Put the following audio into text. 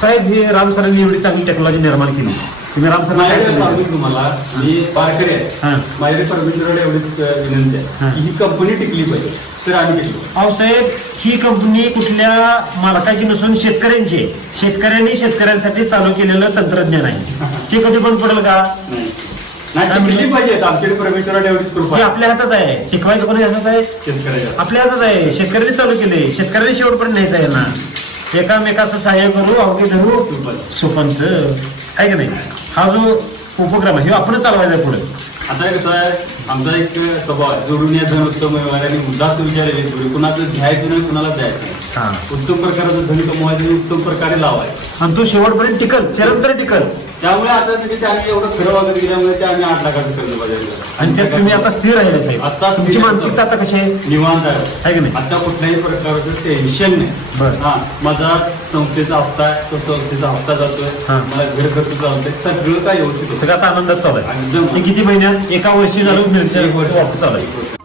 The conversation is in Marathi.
साहेब हे राम सरांनी एवढी चांगली टेक्नॉलॉजी निर्माण केली. तुम्ही राम सरांना काय? सांगू? तुम्हाला मी वारकरी हा. आहे परमेश्वराकडे एवढीच अ, विनंती हा. की ही कंपनी टिकली पाहिजे तर आम्ही टिकलो अहो साहेब ही कंपनी कुठल्या मालकाची नसून शेतकऱ्यांची आहे. शेतकऱ्यांनी शेतकऱ्यांसाठी चालू केलेलं तंत्रज्ञान आहे. ते कधी बंद पडेल का? नाही. टिकली पाहिजे. आमच्याकडे परमेश्वराने एवढीच कृपा हे आहे. आपल्या हातात आहे. टिकवायचं कोणी हातात आहे? शेतकऱ्याच्या आपल्या हातात आहे. शेतकऱ्यांनी चालू केले शेतकऱ्यांनी शेवटपर्यंत न्यायचं आहे ना एकामेकाचं सहाय्य करू अवघे धरू. सुपंत आहे की नाही? हा जो उपक्रम आहे आपणच चालवायचा आहे पुढे. आता कसं आहे आमचा एक स्वभाव आहे. जोडून या धन उत्तम व्यवहार आणि उदास विचार कुणाचं घ्यायचं नाही कुणाला द्यायचं नाही. हा. उत्तम प्रकारचं धन कमवायचं उत्तम प्रकारे लावायचं. आणि तो शेवटपर्यंत टिकल चिरंतर टिकल. त्यामुळे आता म्हणजे ते आम्ही एवढं खरं वगैरे गेल्यामुळे ते आम्ही आठ लाखाचं कर्ज बजावलं आणि त्यात तुम्ही आता स्थिर राहिले साहेब आता स्थिर तुमची आहे. मानसिकता आता कशी आहे निवांत आहे आहे की नाही आता कुठल्याही प्रकारचं टेन्शन नाही बरं. हा माझा संस्थेचा हप्ता आहे तो संस्थेचा हप्ता जातोय हा. मला घर खर्च चालतंय सगळं काय व्यवस्थित होतं सगळं आता आनंदात चालू आहे एकदम. हे किती महिन्यात एका वर्षी झालं मिळतं एक वर्ष. वापस चालू आहे एक वर्ष.